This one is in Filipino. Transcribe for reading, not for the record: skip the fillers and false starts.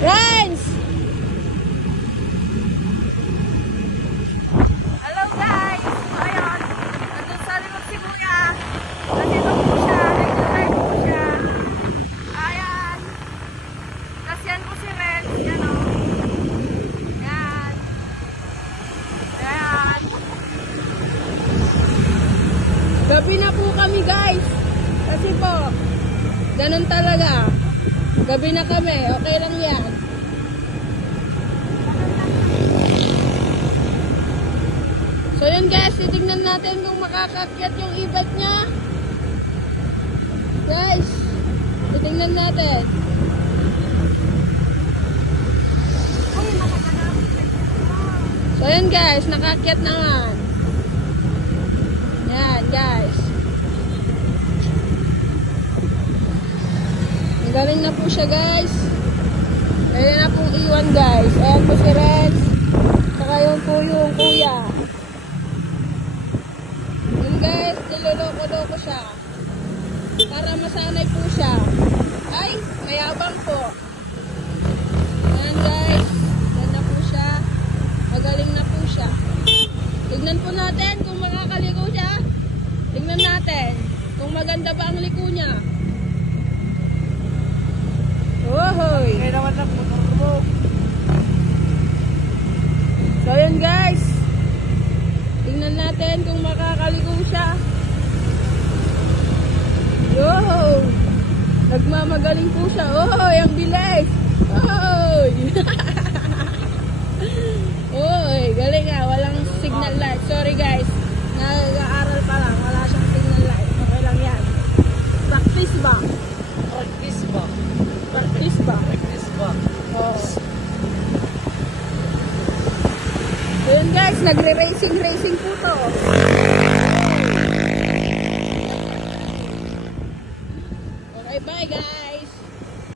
Rans! Hello guys! So ayun, nandun sa likod si Kuya. Nandito po siya, nag-drive po siya. Ayan. Tapos yan po si Red. Yan o. Yan. Ayan. Gabi na po kami guys. Kasi po, ganun talaga. Gabi na kami, okay lang yan. So yun guys, titignan natin kung makakakyat yung e-bike niya. Guys, titignan natin. So yun guys, nakakyat naman. Yan guys. Galing na po siya guys. Galing na pong iwan guys. Ayan po si Rex. Saka yun po yung kuya. Yun guys, niloloko-loko siya. Para masanay po siya. Ay, mayabang po. Ayan guys. Ayan na po siya. Magaling na po siya. Tignan po natin kung makakaliko siya. Tignan natin kung maganda ba ang liko niya. Ohoy! Kaya naman na po. So yun guys. Tingnan natin kung makakaliko siya. Yo! Nagmamagaling po siya. Ohoy! Ang bilis! Ohoy! Ohoy! Galing nga. Walang signal light. Sorry guys. Nag-aaral pa lang. Wala siyang signal light. Okay lang yan. Practice ba? Practice ba? Practice ba? Practice ba? Oo. So yun guys, nagre-racing po to. Okay, bye guys!